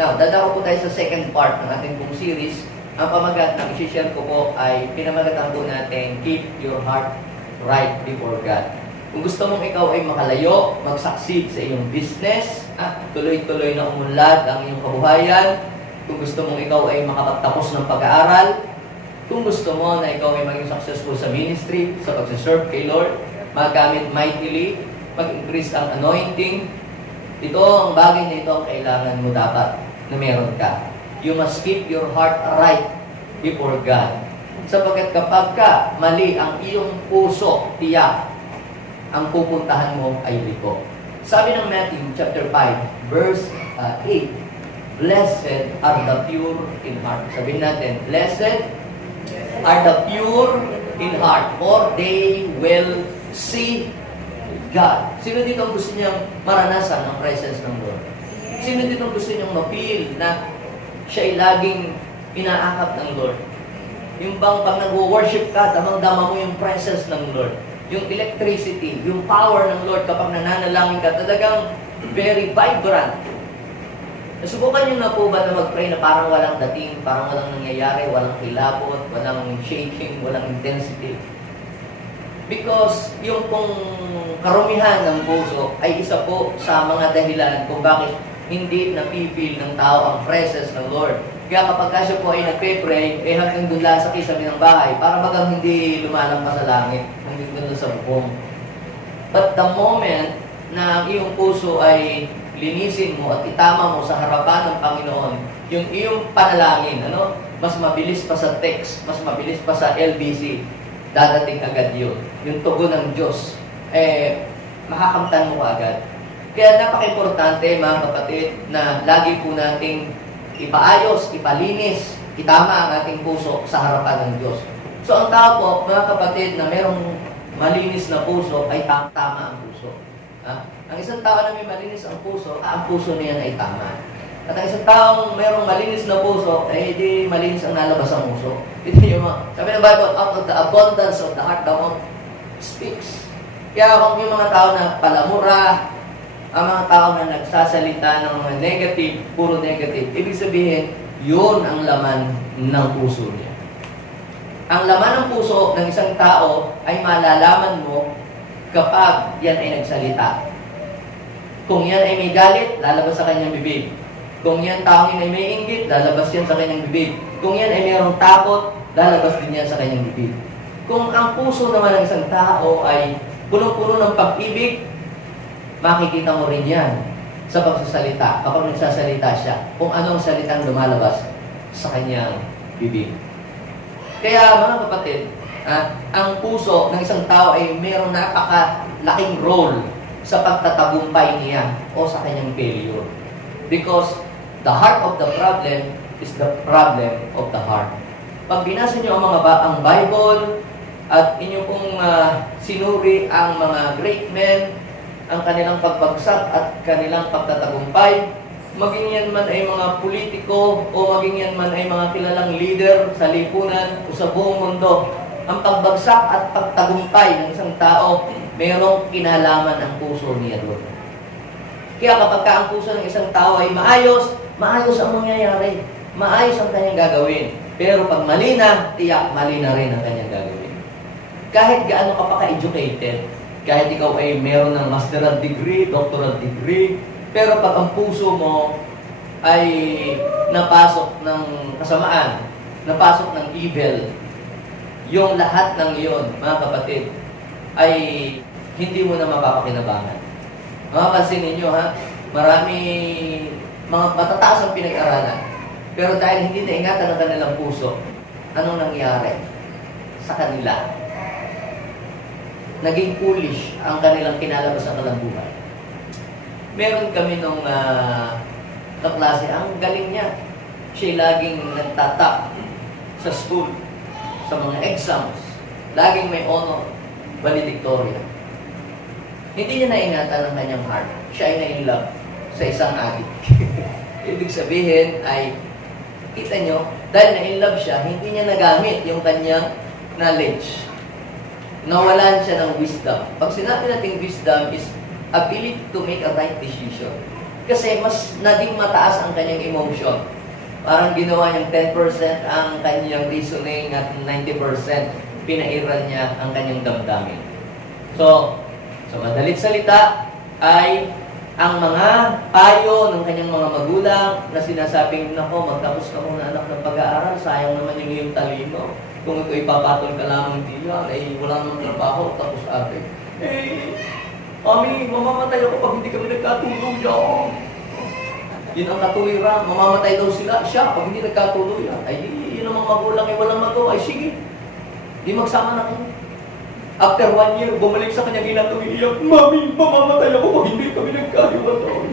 Now, dadako po tayo sa second part ng ating pong series. Ang pamagat ng isi-share ko po ay pinamagatan po natin, Keep Your Heart Right Before God. Kung gusto mong ikaw ay makalayo, mag-succeed sa iyong business, tuloy-tuloy na umunlad ang iyong kabuhayan, kung gusto mong ikaw ay makapagtapos ng pag-aaral, kung gusto mo na ikaw ay maging successful sa ministry, sa pag-serve kay Lord, magamit mightily, mag-increase ang anointing, ito ang bagay na ito ang kailangan mo dapat na meron ka. You must keep your heart right before God. Sapagkat kapag ka mali ang iyong puso, tiyak, ang pupuntahan mo ay liko. Sabi ng Matthew chapter 5, verse 8, Blessed are the pure in heart. Sabihin natin, Blessed are the pure in heart, for they will see God. Sino dito ang gusto niyang maranasan ang presence ng Lord? Sino dito ang gusto niyang ma-feel na siya ay laging inaakap ng Lord? Yung bang pag nag-worship ka, damang-dama mo yung presence ng Lord. Yung electricity, yung power ng Lord kapag nananalangin ka, talagang very vibrant. Nasubukan niyo na po ba na mag-pray na parang walang dating, parang walang nangyayari, walang kilabot, walang shaking, walang intensity? Because yung pong karumihan ng puso ay isa po sa mga dahilan kung bakit hindi napipil ng tao ang presence ng Lord. Kaya kapag siya po ay nagpe-pray, hanggang doon lang sa kisami ng bahay, para bagang hindi lumalampas sa langit, hanggang doon sa bubong. But the moment na ang iyong puso ay linisin mo at itama mo sa harapan ng Panginoon, yung iyong panalangin, mas mabilis pa sa text, mas mabilis pa sa LBC, dadating agad yun. Yung tugon ng Diyos, makakamtan mo agad. Kaya napaka-importante, mga kapatid, na lagi po nating ipaayos, ipalinis, itama ang ating puso sa harapan ng Diyos. So, ang tao po, mga kapatid, na merong malinis na puso, ay tama ang puso. Ang isang tao na may malinis ang puso niya na itama. At ang isang taong mayroong malinis na puso, ay di malinis ang nalabas ang puso. Ito yung sabi ng Bible, out of the abundance of the heart, the mouth speaks. Kaya kung yung mga tao na palamura, ang mga tao na nagsasalita ng mga negative, puro negative, ibig sabihin, yun ang laman ng puso niya. Ang laman ng puso ng isang tao ay malalaman mo kapag yan ay nagsalita. Kung yan ay may galit, lalabas sa kanyang bibig. Kung yan taong ay may inggit, lalabas yan sa kanyang bibig. Kung yan ay mayroong takot, lalabas din yan sa kanyang bibig. Kung ang puso naman ng isang tao ay punong-puno ng pag-ibig, makikita mo rin yan sa pagsasalita. Kapag nagsasalita siya, kung anong salitang lumalabas sa kanyang bibig. Kaya mga kapatid, ang puso ng isang tao ay mayroong napakalaking role sa pagtatagumpay niya o sa kanyang failure. Because the heart of the problem is the problem of the heart. Pag binasa niyo ang Bible at inyo pong sinuri ang mga great men, ang kanilang pagbagsak at kanilang pagtatagumpay, maging yan man ay mga politiko o maging yan man ay mga kilalang leader sa lipunan o sa buong mundo, ang pagbagsak at pagtagumpay ng isang tao, mayroong kinalaman ang puso niya doon. Kaya kapag ang puso ng isang tao ay maayos, maayos ang mangyayari. Maayos ang kanyang gagawin. Pero pag mali na, tiyak, mali na rin ang kanyang gagawin. Kahit gaano ka pa ka-educated, kahit ikaw ay meron ng master's degree, doctoral degree, pero pag ang puso mo ay napasok ng kasamaan, napasok ng evil, yung lahat ng iyon, mga kapatid, ay hindi mo na mapapakinabangan. Mapapansin ninyo, marami mga matataas ang pinag-aralan. Pero dahil hindi naingatan ang kanilang puso, anong nangyari sa kanila? Naging foolish ang kanilang kinalabas sa kalambuhay. Meron kami nung kaklase, ang galing niya. Siya laging nagtatap sa school, sa mga exams. Laging may honor, valedictorian. Hindi niya naingatan ang kanyang heart. Siya ay na-in-love sa isang addict. Ibig sabihin ay, kita nyo, dahil na-in-love siya, hindi niya nagamit yung kanyang knowledge. Nawalan siya ng wisdom. Pag sinabi natin wisdom is ability to make a right decision. Kasi mas naging mataas ang kanyang emotion. Parang ginawa niyang 10% ang kanyang reasoning at 90% pinairan niya ang kanyang damdamin. So, sa madalit salita ay ang mga payo ng kanyang mga magulang na sinasabing, nako, magtapos ka muna anak ng pag-aaral, sayang naman yung iyong talino. Kung ito ipapatol ka lamang diyan, ay wala namang trabaho, tapos ate. Mami, mamamatay ako pag hindi kami nagkatuluyan. Yun ang katuwiran, mamamatay daw siya pag hindi nagkatuluyan. Ay, yun ang mga magulang ay walang magawa. Ay, sige, di magsama na kami. After 1 year, bumalik sa kanya ginatuwiyan, Mami, mamamatay ako pag hindi kami nagkatuluyan.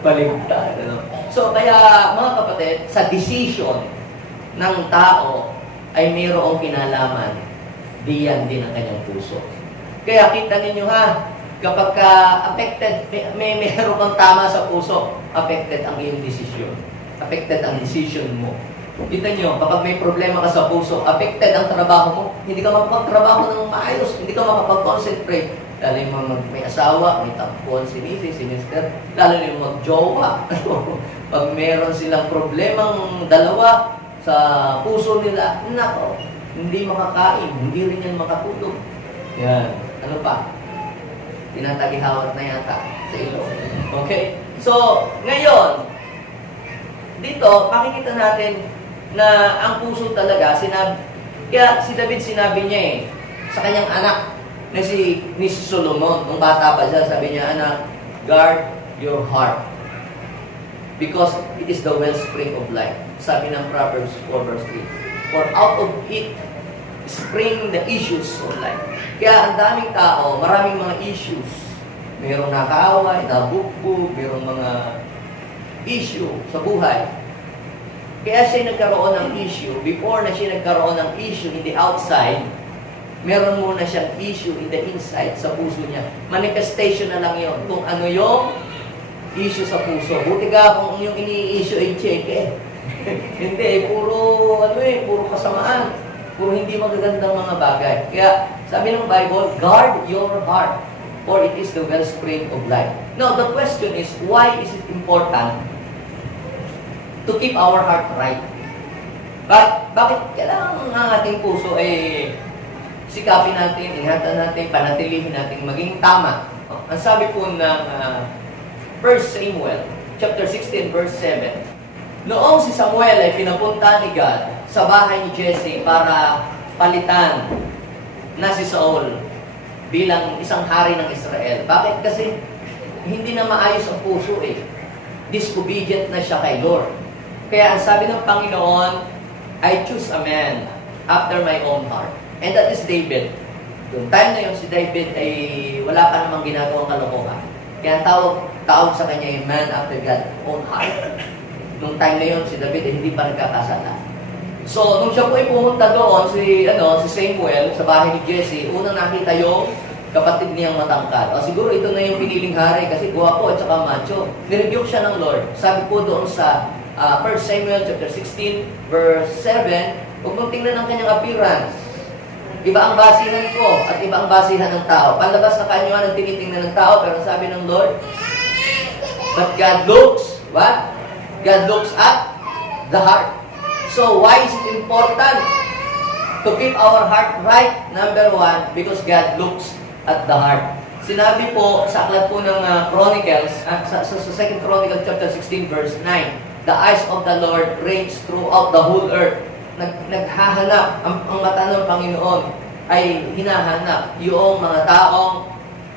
Baligtad, ano? So, kaya mga kapatid, sa decision ng tao ay mayroong kinalaman, diyan din ang kanyang puso. Kaya kita ninyo ha, kapag affected, meron kang tama sa puso, affected ang iyong desisyon. Affected ang decision mo. Kita nyo, kapag may problema ka sa puso, affected ang trabaho mo, hindi ka makapagtrabaho ng maayos, hindi ka makapag-concentrate. Lalo yung may asawa, may tampuan si Mrs., si Mr., lalo yung mag-jowa. Pag meron silang problemang dalawa sa puso nila, nako, hindi makakain, hindi rin yan makatulog. Yan. Ano pa? Tinatagihawat na yata sa ilo. Okay? So, ngayon, dito, makikita natin na ang puso talaga, kaya si David sinabi niya sa kanyang anak na si Solomon, nung bata pa siya, sabi niya, anak, guard your heart. Because it is the wellspring of life. Sabi ng Proverbs 4 verse 3. For out of it, spring the issues of life. Kaya ang daming tao, maraming mga issues. Mayroong nakaaway, nabugbog, mayroong mga issue sa buhay. Kaya siya nagkaroon ng issue. Before na siya nagkaroon ng issue in the outside, meron muna siyang issue in the inside, sa puso niya. Manifestation na lang yon kung ano yung issue sa puso. Buti ka kung yung ini-issue ay check Hindi, puro kasamaan. Puro hindi magagandang mga bagay. Kaya, sabi ng Bible, guard your heart, for it is the wellspring of life. Now, the question is, why is it important to keep our heart right? Bakit kailangan ang ating puso sikapin natin, ingatan natin, panatilihin natin, maging tama? Ang sabi po ng 1 Samuel, chapter 16, verse 7, noong si Samuel ay pinapunta ni God sa bahay ni Jesse para palitan na si Saul bilang isang hari ng Israel. Bakit? Kasi hindi na maayos ang puso Disobedient na siya kay Lord. Kaya ang sabi ng Panginoon, I choose a man after my own heart. And that is David. Yung time na yun, si David ay wala pa namang ginagawang kalokohan. Kaya tawag sa kanya yung man after God's own heart. Nung time na yun, si David ay hindi pa nagkakasala. So, nung siya po ay pumunta doon, si Samuel, sa bahay ni Jesse, unang nakita yung kapatid niyang matangkad. Siguro ito na yung piniling hari kasi guwapo at saka macho. Nirebuke siya ng Lord. Sabi po doon sa 1 Samuel chapter 16, verse 7, huwag mong tingnan ang kanyang appearance. Iba ang basihan ko at iba ang basihan ng tao. Panlabas na kanyuan ang tinitingnan ng tao, pero sabi ng Lord, but God looks, what? God looks at the heart. So, why is it important to keep our heart right? Number 1, because God looks at the heart. Sinabi po sa aklat po ng Chronicles, sa 2 Chronicles chapter 16 verse 9, the eyes of the Lord range throughout the whole earth. Naghahanap, ang mata ng Panginoon ay hinahanap yung mga taong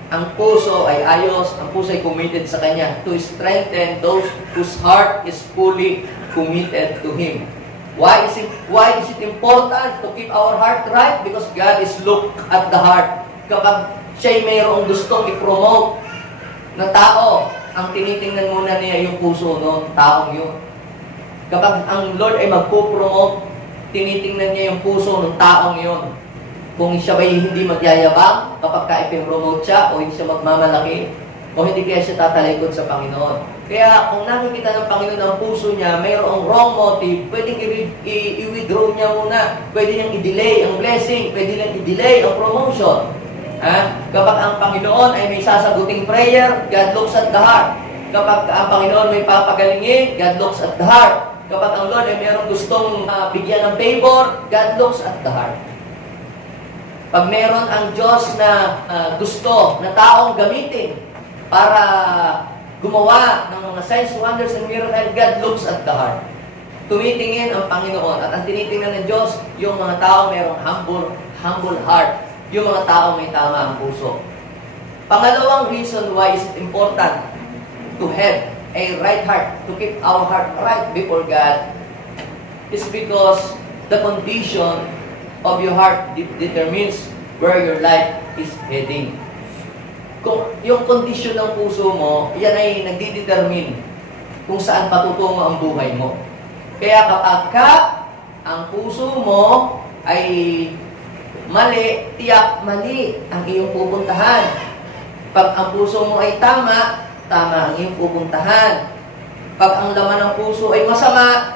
ang puso ay ayos, ang puso ay committed sa Kanya to strengthen those whose heart is fully committed to Him. Why is it important to keep our heart right? Because God is look at the heart. Kapag siya'y mayroong gustong i-promote na tao, ang tinitingnan muna niya yung puso ng taong yun. Kapag ang Lord ay magpo-promote, tinitingnan niya yung puso ng taong yun. Kung siya ba'y hindi magyayabang kapag ka-i-promote siya, o hindi siya magmamalaki, o hindi kaya siya tatalikod sa Panginoon. Kaya kung nakikita ng Panginoon ang puso niya, mayroong wrong motive, pwedeng i-withdraw niya muna. Pwede niyang i-delay ang blessing, pwede niyang i-delay ang promotion. Kapag ang Panginoon ay may sasaguting prayer, God looks at the heart. Kapag ang Panginoon may papagalingin, God looks at the heart. Kapag ang Lord ay mayroong gustong bigyan ng favor, God looks at the heart. Pag meron ang Diyos na gusto na taong gamitin para gumawa ng mga signs, wonders, and miracles, God looks at the heart. Tumitingin ang Panginoon. At ang tinitingnan ng Diyos, yung mga tao mayroong humble heart. Yung mga tao may tama ang puso. Pangalawang reason why is it important to have a right heart, to keep our heart right before God, is because the condition of your heart determines where your life is heading. Kung yung kondisyon ng puso mo, yan ay nagdidetermine kung saan patutungo ang buhay mo. Kaya kapag ang puso mo ay mali, tiyak mali ang iyong pupuntahan. Pag ang puso mo ay tama, tama ang iyong pupuntahan. Pag ang laman ng puso ay masama,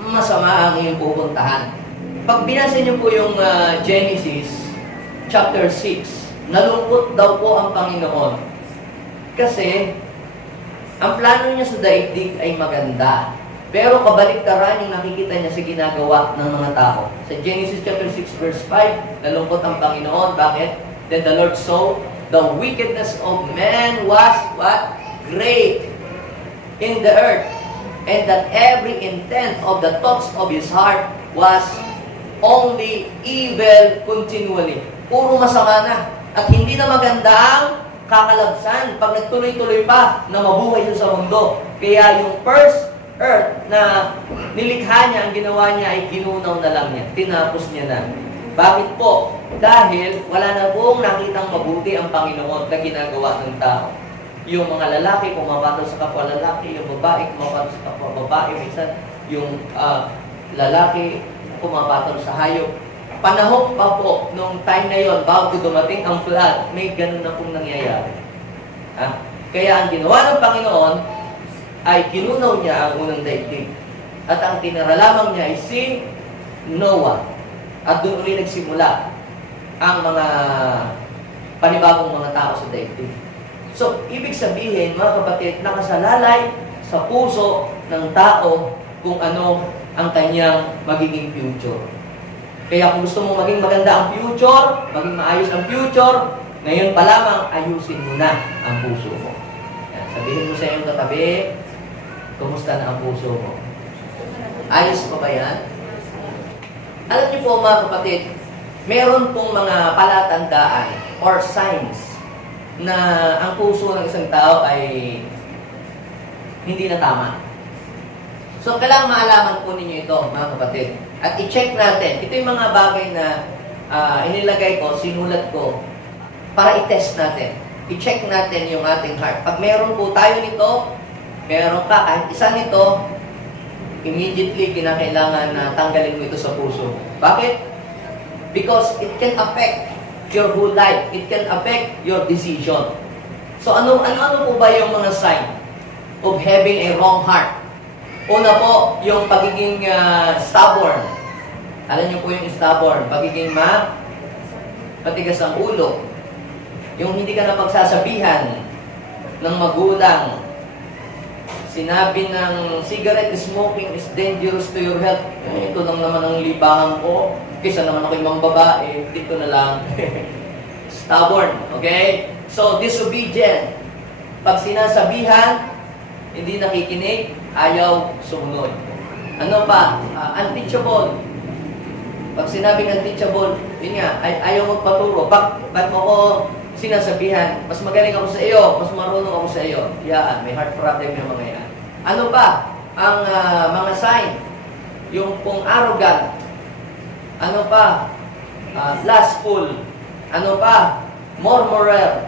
masama ang iyong pupuntahan. Pag binasa niyo po yung Genesis chapter 6, nalungkot daw po ang Panginoon. Kasi, ang plano niya sa daigdig ay maganda. Pero kabaliktaran yung nakikita niya sa ginagawa ng mga tao. Sa Genesis chapter 6 verse 5, nalungkot ang Panginoon. Bakit? Then the Lord saw the wickedness of man was what? Great in the earth. And that every intent of the thoughts of his heart was only evil continually. Puro masama na. At hindi na maganda ang kakalabsan pag nagtuloy-tuloy pa na mabuhay yun sa mundo. Kaya yung first earth na nilikha niya, ang ginawa niya ay ginunaw na lang niya. Tinapos niya na. Bakit po? Dahil wala na pong nakitang mabuti ang Panginoon na ginagawa ng tao. Yung mga lalaki pumapatol sa kapwa lalaki, yung babae pumapatol sa kapwa babae, minsan yung lalaki pumapatol sa hayop. Panahon pa po, nung time na yon, bago dumating ang flood, may ganun na pong nangyayari. Kaya ang ginawa ng Panginoon ay ginunaw niya ang unang daigdig. At ang tinaralamang niya ay si Noah. At doon ulit nagsimula ang mga panibagong mga tao sa daigdig. So, ibig sabihin, mga kapatid, nakasalalay sa puso ng tao kung ano ang kanyang magiging future. Kaya kung gusto mo maging maganda ang future, maging maayos ang future, ngayon pa lamang ayusin mo na ang puso mo. Yan, sabihin mo sa iyong katabi, kumusta na ang puso mo? Ayos pa ba yan? Alam niyo po mga kapatid, meron pong mga palatandaan or signs na ang puso ng isang tao ay hindi na tama. So, kailangan maalaman po ninyo ito, mga kapatid. At i-check natin. Ito yung mga bagay na inilagay ko, sinulat ko, para i-test natin. I-check natin yung ating heart. Pag meron po tayo nito, meron ka, kahit isa nito, immediately kinakailangan na tanggalin mo ito sa puso. Bakit? Because it can affect your whole life. It can affect your decision. So, ano po ba yung mga sign of having a wrong heart? Una po, yung pagiging stubborn. Alam niyo po yung stubborn, pagiging matigas ang ulo. Yung hindi ka na pagsasabihan ng magulang. Sinabi ng cigarette smoking is dangerous to your health. Ito lang naman ang libangan ko. Kaysa naman ako yung babae, dito na lang. Stubborn, okay? So, disobedient. Pag sinasabihan, hindi nakikinig, ayaw sumunod. Ano pa? Unteachable. Pag sinabing unteachable, yun nga, ayaw magpaturo. Ba't mo ko sinasabihan, mas magaling ako sa iyo, mas marunong ako sa iyo. Yan, may heart problem yung mga yan. Ano pa? Ang mga sign, yung pong arrogant. Ano pa? Lustful. Ano pa? Murmurer.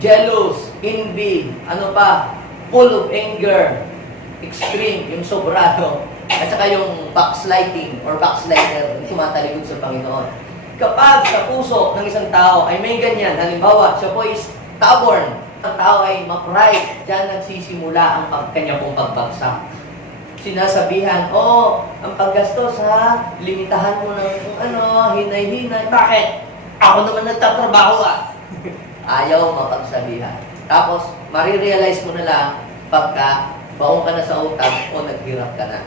Jealous. Envy. Ano pa? Full of anger. Extreme. Yung sobrano. At saka yung backsliding or backslider, tumatalikod sa Panginoon. Kapag sa puso ng isang tao ay may ganyan, halimbawa, siya po is stubborn, ang tao ay ma-pride, diyan nagsisimula ang kanya pong pagbagsak. Sinasabihan, ang paggastos ha, limitahan mo ng hinay-hinay. Bakit? Ako naman nagtatrabaho Ayaw mapagsabihan. Tapos, marirealize mo na lang pagka baong ka na sa utang o naghirap ka na.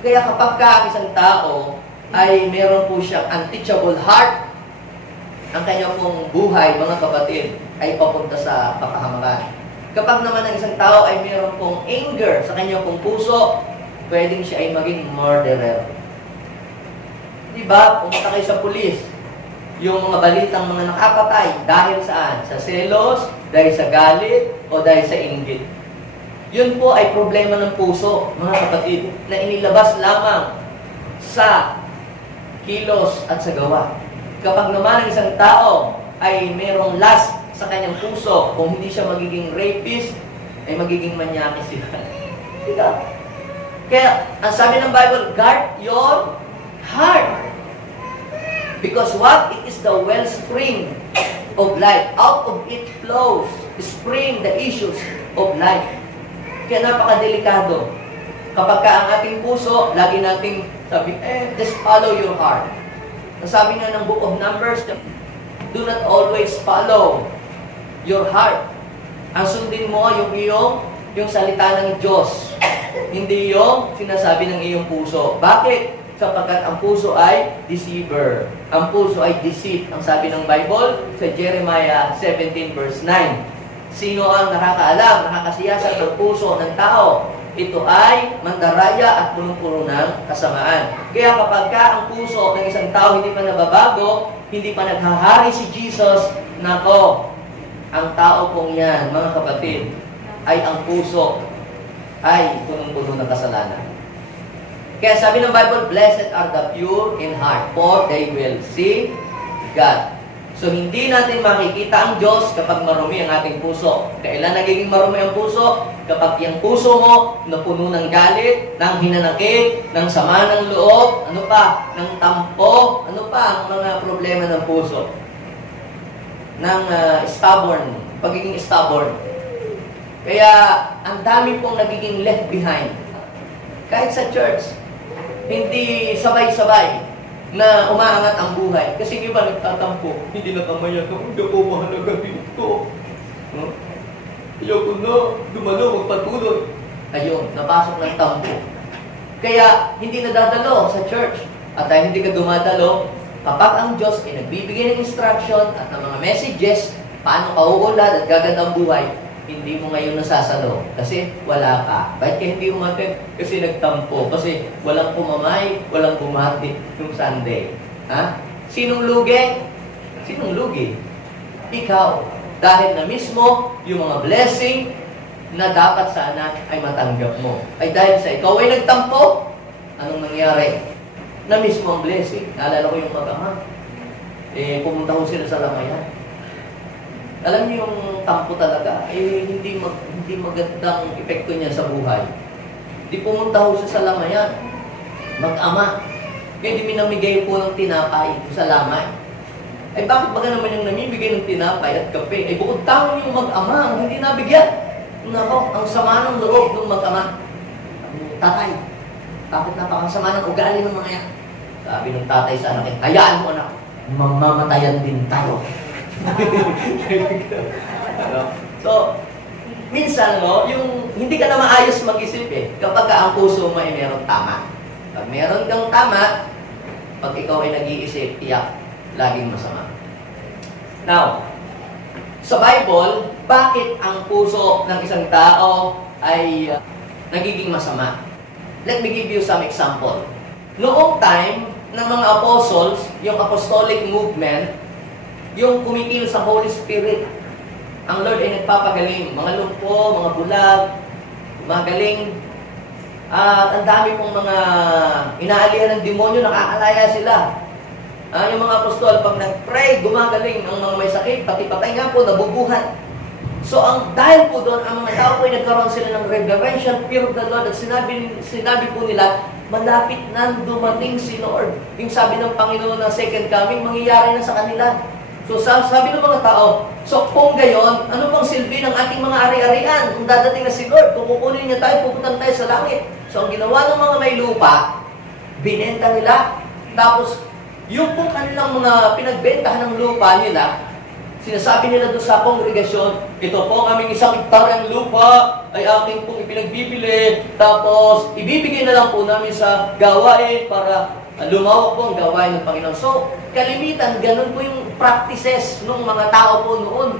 Kaya kapag ka ang isang tao ay meron po siyang unteachable heart, ang kanyang pong buhay, mga kapatid, ay papunta sa kapahamakan. Kapag naman ang isang tao ay meron pong anger sa kanyang pong puso, pwedeng siya ay maging murderer. Diba? Pumunta kayo sa pulis. Yung mga balitang mga nakapatay, dahil saan? Sa selos, dahil sa galit, o dahil sa inggit. Yun po ay problema ng puso, mga kapatid, na inilabas lamang sa kilos at sa gawa. Kapag naman ang isang tao ay mayroong lust sa kanyang puso, kung hindi siya magiging rapist, ay magiging manyakis sila. Diba? Kaya, ang sabi ng Bible, guard your heart. Because what? It is the wellspring of life. Out of it flows, spring the issues of life. Kaya napakadelikado. Kapag ka ang ating puso, lagi nating sabi, just follow your heart. Ang sabi nga ng Book of Numbers, do not always follow your heart. Ang sundin mo yung salita ng Diyos. Hindi yung sinasabi ng iyong puso. Bakit? Sapagkat ang puso ay deceiver. Ang puso ay deceit. Ang sabi ng Bible sa Jeremiah 17 verse 9. Sino ang nakakaalam, nakakasiyasat ng puso ng tao? Ito ay mandaraya at punong-puno ng kasamaan. Kaya kapag ka ang puso ng isang tao hindi pa nababago, hindi pa naghahari si Jesus, nako, ang tao pong yan, mga kapatid, ay ang puso ay punong-puno ng kasalanan. Kaya sabi ng Bible, blessed are the pure in heart, for they will see God. So, hindi natin makikita ang Diyos kapag marumi ang ating puso. Kailan nagiging marumi ang puso? Kapag yung puso mo napuno ng galit, ng hinanakit, ng sama ng loob, ano pa? Ng tampo, ano pa ang mga problema ng puso? Ng stubborn, pagiging stubborn. Kaya, ang dami pong nagiging left behind. Kahit sa church, hindi sabay-sabay na umaangat ang buhay. Kasi iba nagtatampo, hindi natamayan ako, hindi ako mahalaga dito. Ayoko na, dumalo, magpatuloy. Ayun, napasok ng tampo. Kaya, hindi nadadalo sa church. At dahil hindi ka dumadalo, kapag ang Diyos ay nagbibigay ng instruction at ng mga messages, paano ka uulad at gaganda ang buhay, hindi mo ngayon nasasalo. Kasi wala ka. Bakit ka hindi umatin? Kasi nagtampo. Kasi walang pumamay, walang bumati yung Sunday. Ha? Sinong lugi? Sinong lugi? Ikaw. Dahil na mismo yung mga blessing na dapat sana ay matanggap mo. Ay dahil sa ikaw ay nagtampo, anong nangyari? Na mismo ang blessing. Naalala ko yung mag-ama. Pumunta ko sila sa Lamayan. Alam niyo yung tampo talaga, hindi magandang epekto niya sa buhay. Di pumunta ho siya sa Lamayan, mag-ama. Kaya di minamigay po ng tinapay sa lamay. Ay bakit ba naman yung namimigay ng tinapay at kape? Ay bukod tangon yung mag-ama, ang hindi nabigyan. Nako, ang sama ng loob ng mag-ama. Tatay, bakit napakasama ng ugali ng mga yan? Sabi ng tatay sa anak, hayaan mo anak, mamamatayan din tayo. So, minsan, yung hindi ka na maayos mag-isip kapag ang puso mo ay meron tama. Pag meron kang tama, pag ikaw ay nag-iisip, tiyak, laging masama. Now, sa Bible, bakit ang puso ng isang tao ay nagiging masama? Let me give you some example. Noong time ng mga apostles, yung apostolic movement, yung kumikilos sa Holy Spirit. Ang Lord ay nagpapagaling. Mga lumpo, mga bulag, magaling. At ang dami pong mga inaalihan ng demonyo, nakakalaya sila. Yung mga apostol, pag nag-pray, gumagaling. Ang mga may sakit, pati patay nga po, nabubuhan. So, dahil po doon, ang mga tao po ay nagkaroon sila ng reverential fear of the Lord at sinabi po nila, malapit na dumating si Lord. Yung sabi ng Panginoon na second coming, mangyayari na sa kanila. So, sabi ng mga tao, so kung gayon, ano pang silbi ng ating mga ari-arian? Kung dadating na si Lord, kung kukunin niya tayo, pupuntan tayo sa langit. So, ang ginawa ng mga may lupa, binenta nila. Tapos, yung kung kanilang mga pinagbentahan ng lupa nila, sinasabi nila doon sa kongregasyon, ito po ang aming 1 hektaryang lupa ay aking pong ipinagbibili, tapos ibibigay na lang po namin sa gawain para lumawak po ang gawain ng Panginoon. So, kalimitan, ganun po yung practices ng mga tao po noon.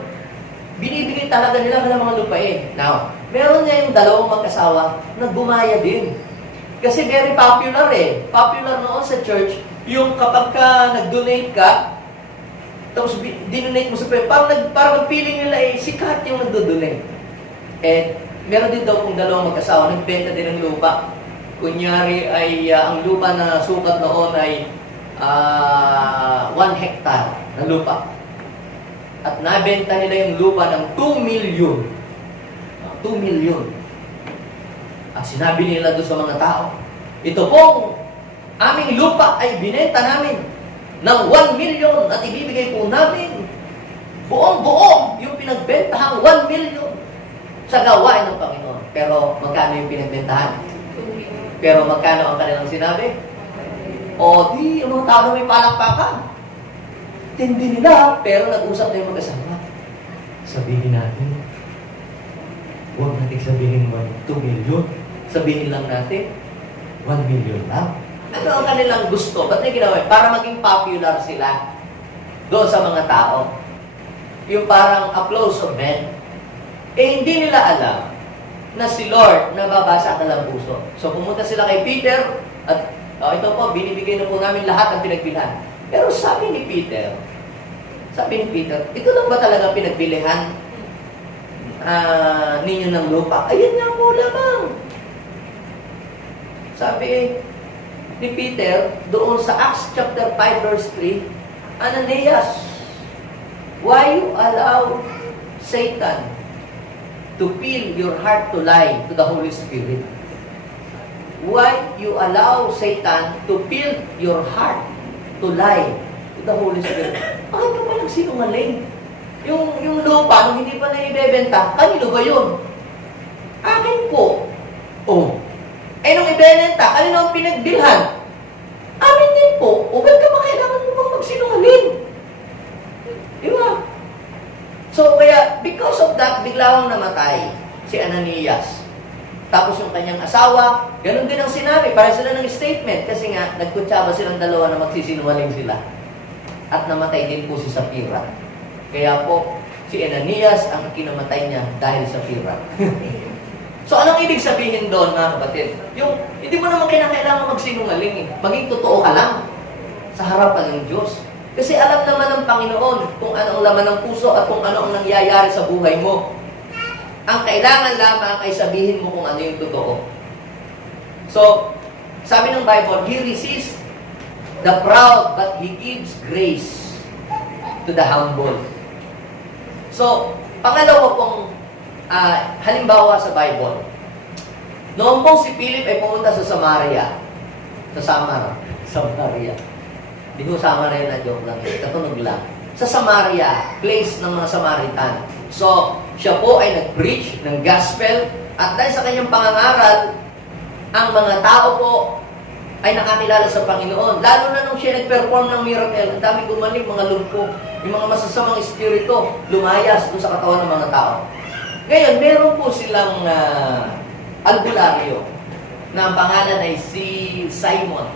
Binibigay talaga nila ng mga lupain. Now, meron niya yung dalawang mag-asawa na gumaya din. Kasi very popular eh. Popular noon sa church, yung kapag ka nag-donate ka, tapos dinonate mo sa pwede, para magpili nila eh, sikat yung nagdo-donate. Eh, meron din daw kung dalawang mag-asawa, nagbenta din ng lupa. Kunyari ay ang lupa na sukat noon ay 1 hectare na lupa. At nabenta nila yung lupa ng 2 million. 2 million. At sinabi nila doon sa mga tao, ito pong aming lupa ay binenta namin ng 1 million at ibibigay po namin buong-buong yung pinagbentahang 1 million sa gawain ng Panginoon. Pero magkano yung pinagbentahan? Pero magkano ang kanilang sinabi? O di, yung mga tao na may palakpakan. Tindi nila, pero nag-usap na yung mag-asawa. Sabihin natin, huwag natin sabihin 2 million. Sabihin lang natin, 1 million lang. Ano ang kanilang gusto? Ba't niya ginawa? Para maging popular sila doon sa mga tao. Yung parang applause of men. Eh, hindi nila alam na si Lord nababasa ang kanilang puso. So, pumunta sila kay Peter at ito po, binibigay na po namin lahat ang pinagbilhan. Pero sabi ni Peter, ito lang ba talaga pinagbilihan ninyo ng lupa? Ayun nga po lamang. Sabi ni Peter, doon sa Acts chapter 5 verse 3, Ananias, why you allow Satan to fill your heart to lie to the Holy Spirit? Why you allow Satan to fill your heart to lie to the Holy Spirit? Bakit ka pa nagsinungaling? Yung lupa, nung hindi pa na ibebenta, kanino ba yun? Akin po. Oh. Eh, nung ibebenta, kanino ang pinagbilhan? Amin din po. O ba't ka ba kailangan mo bang magsinungaling? Di ba? So, kaya, because of that, bigla akong namatay si Ananias. Tapos yung kanyang asawa, ganun din ang sinabi. Para sila ng statement. Kasi nga, nagkutsaba silang dalawa na magsisinungaling sila. At namatay din po si Sapphira. Kaya po, si Ananias ang kinamatay niya dahil sa Sapphira. So, anong ibig sabihin doon, mga kapatid? Yung, hindi mo naman kinakailangan magsinungaling eh. Maging totoo ka lang sa harapan ng Diyos. Kasi alam naman ng Panginoon kung ano ang laman ng puso at kung ano ang nangyayari sa buhay mo. Ang kailangan lamang ay sabihin mo kung ano yung totoo. So, sabi ng Bible, He resists the proud, but He gives grace to the humble. So, pangalawa pong halimbawa sa Bible. Noong pong si Philip ay pumunta sa Samaria. Samaria. Di ko Samaria na joke lang. Katunog lang. Sa Samaria, place ng mga Samaritan. So, siya po ay nag-preach ng gospel at dahil sa kanyang pangangaral, ang mga tao po ay nakakilala sa Panginoon. Lalo na nung siya nag-perform ng miracle, ang dami gumaling, mga lumpo, yung mga masasamang espiritu, lumayas doon sa katawan ng mga tao. Ngayon, meron po silang albularyo na ang pangalan ay si Simon.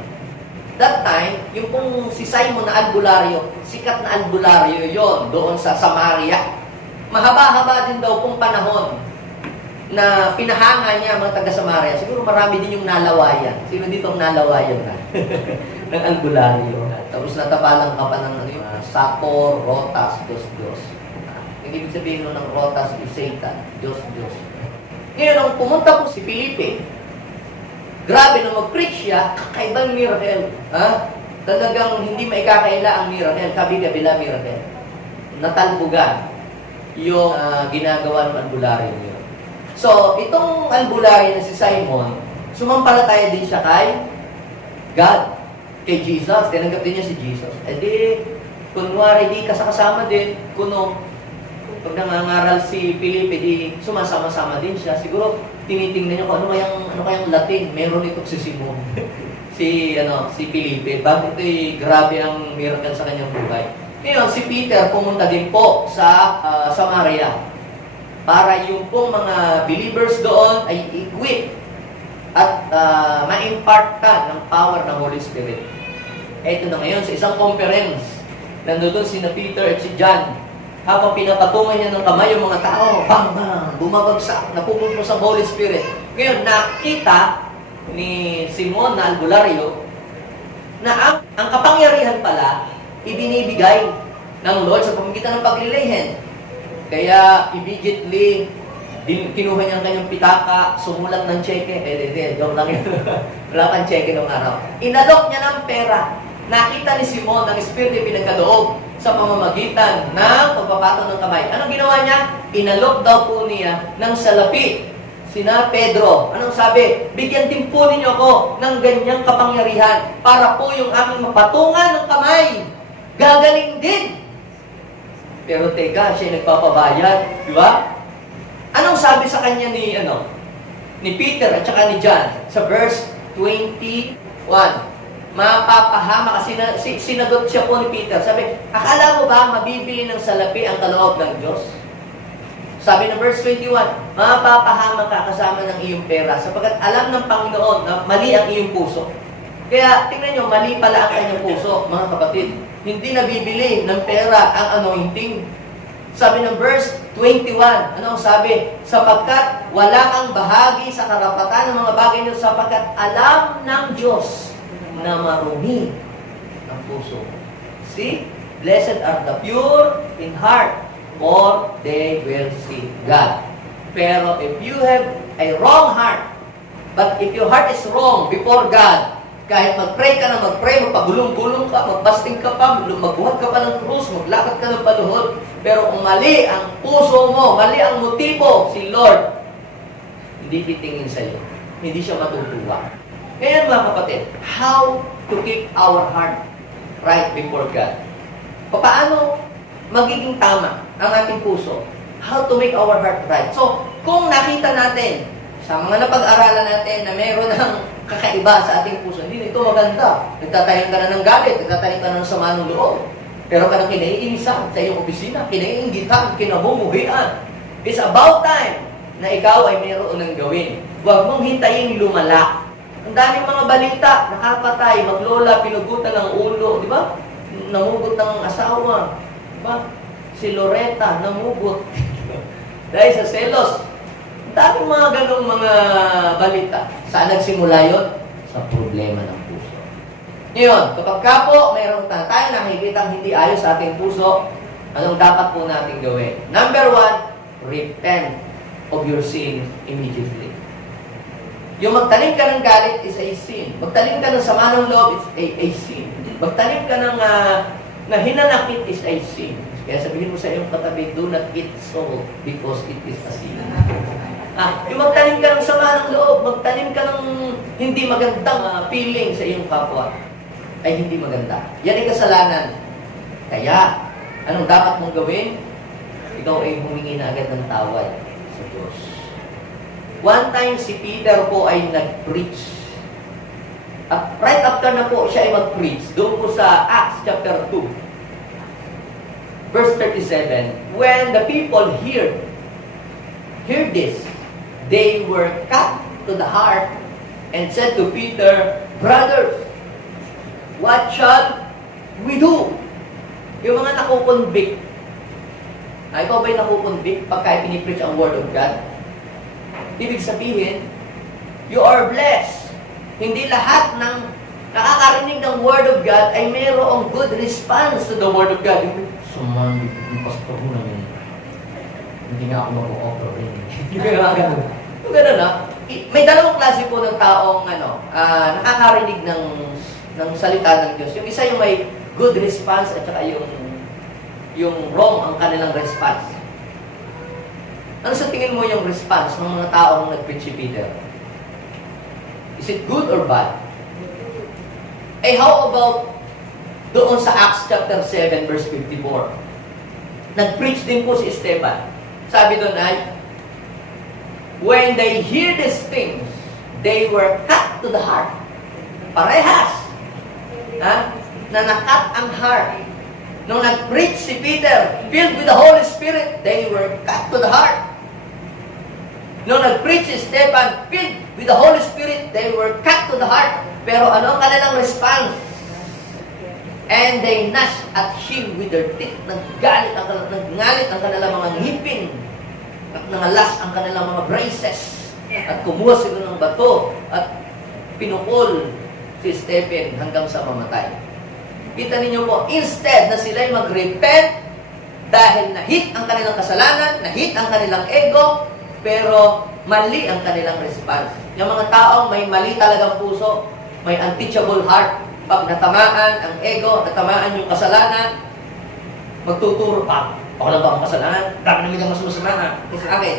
That time, yung pong si Simon na albularyo, sikat na albularyo yon doon sa Samaria. Mahaba-haba din daw pong panahon na pinahanga niya mga taga-Samaria. Siguro marami din yung nalawayan. Sino dito ang nalawayan na? ng albularyo. Tapos natapalang ka pa ng Sator, Rotas, Dos. Ang ibig sabihin ng Rotas is Satan, Dos. Ngayon, nung pumunta po si Felipe, grabe nung mag-preach siya, kakaibang miracle. Talagang hindi maikakaila ang miracle, kabila miracle. Natalbugan yung ginagawa ng albularyo niyo. So, itong albularyo na si Simon, sumampalataya din siya kay God, kay Jesus. Tinanggap din niya si Jesus. E di, kunwari, di kasama din, kuno, pag nangangaral si Felipe, di sumasama-sama din siya. Siguro, tinitingnan niya kung ano kayang Latin. Meron ito si Simon. si Felipe. Bakit ito'y grabe ang miracle sa kanyang buhay. Ngayon, si Peter pumunta din po sa Samaria. para yung pong mga believers doon ay equip at ma-impartan ng power ng Holy Spirit. Eto na ngayon, sa isang conference, nandoon sina Peter at si John. Habang pinapatungan niya ng kamay yung mga tao, bang bang, bumabagsak, napupunta sa Holy Spirit. Ngayon, nakita ni Simon na albularyo na ang kapangyarihan pala ibinibigay ng Lord sa pamamagitan ng paglilehen. Kaya immediately kinuha niya ang kanyang pitaka, sumulat ng cheque. Joke lang yun. Wala pang cheque nung araw. Inalok niya ng pera. Nakita ni Simon ang Espiritu pinagkaloob sa pamamagitan ng pagpapatong ng kamay. Anong ginawa niya? Inalok daw po niya ng salapi. Sina Pedro, anong sabi? Bigyan din po ninyo ako ng ganyang kapangyarihan para po yung aming mapatungan ng kamay. Gagaling din. Pero teka, siya nagpapabayad. Di ba? Anong sabi sa kanya ni Peter at saka ni John sa verse 21? Mapapahama kasi sinagot siya po ni Peter. Sabi, akala mo ba mabibili ng salapi ang kaloob ng Diyos? Sabi ng verse 21, mapapahama ka kasama ng iyong pera sapagkat alam ng Panginoon na mali ang iyong puso. Kaya tingnan nyo, mali pala ang kanyang puso, mga kapatid. Hindi nabibili ng pera ang anointing. Sabi ng verse 21, ano sabi? Sapagkat wala kang bahagi sa karapatan ng mga bagay nito sapagkat alam ng Diyos na marumi ang puso. See? Blessed are the pure in heart, for they will see God. Pero if you have a wrong heart, but if your heart is wrong before God, kahit mag-pray ka na mag-pray, magpagulong-gulong ka, magbasting ka pa, magbuhat ka pa ng krus, maglakad ka ng paluhod, pero kung mali ang puso mo, mali ang motibo, si Lord, hindi titingin sa iyo. Hindi siya matutuwa. Ngayon mga kapatid, how to keep our heart right before God? Paano magiging tama ang ating puso? How to make our heart right? So, kung nakita natin sa mga napag-aralan natin na meron ng kakaiba sa ating puso, hindi ito maganda. Nagtatanim ka na ng galit, nagtatanim ka na ng sama ng loob. Pero ka nang kinaiinisan sa iyong opisina, kinaiingitan, kinabumuhian. It's about time na ikaw ay mayroon ng gawin. Huwag mong hintayin lumala. Ang daming mga balita, nakapatay, maglola, pinugutan ng ulo, di ba? Namugot ng asawa, di ba? Si Loretta, namugot. Dahil sa selos. Ang daming mga ganong mga balita. Saan nagsimula yun? Sa problema ng puso. Ngayon, kapag ka po, mayroon tayo nakikita hindi ayos sa ating puso, anong dapat po natin gawin? Number 1, repent of your sin immediately. Yung magtanim ka ng galit is a sin. Magtanim ka ng sama ng loob is a sin. Magtanim ka ng hinanakit is a sin. Kaya sabihin mo sa iyong katabi, do not eat salt because it is a sin. Yung magtanim ka ng sama ng loob, magtanim ka ng hindi magandang feeling sa iyong kapwa, ay hindi maganda. Yan ay kasalanan. Kaya, anong dapat mong gawin? Ikaw ay humingi na agad ng tawad sa Diyos. One time, si Peter po ay nag-preach. At right after na po siya ay mag-preach, doon po sa Acts chapter 2, verse 37, when the people hear this, they were cut to the heart and said to Peter, brothers, what shall we do? Yung mga nakukonvict. Ikaw ba'y nakukonvict pagka pinipreach ang Word of God? Ibig sabihin, you are blessed. Hindi lahat ng nakakarinig ng Word of God ay mayroong good response to the Word of God. Suman, yung pastor mo naman, hindi nga ako mag-o-offer rin. Yung gano'n. Yung gano'n may dalawang klase po ng taong nakakarinig ng salita ng Diyos. Yung isa yung may good response at saka yung wrong ang kanilang response. Ano sa tingin mo yung response ng mga taong nag-preach si Peter? Is it good or bad? How about doon sa Acts chapter 7 verse 54? Nag-preach din po si Esteban. Sabi doon ay, when they hear these things, they were cut to the heart. Parehas. Na nakat ang heart. Nung nag-preach si Peter, filled with the Holy Spirit, they were cut to the heart. Nung nag-preach si Stephen, filled with the Holy Spirit, they were cut to the heart. Pero ano ang kanilang response? And they gnashed at him with their teeth. Naggalit ang kanilang mga ngipin. At nangalas ang kanilang mga braces. At kumuha sila ng bato. At pinukol si Stephen hanggang sa mamatay. Kita ninyo po, instead na sila'y mag-repent dahil na-hit ang kanilang kasalanan, na-hit ang kanilang ego, pero mali ang kanilang response. Yung mga taong may mali talagang puso, may unteachable heart, pag natamaan ang ego, natamaan yung kasalanan, magtuturo pa. Ako lang ba ang kasalanan? Dami namin ang mas masama sa akin.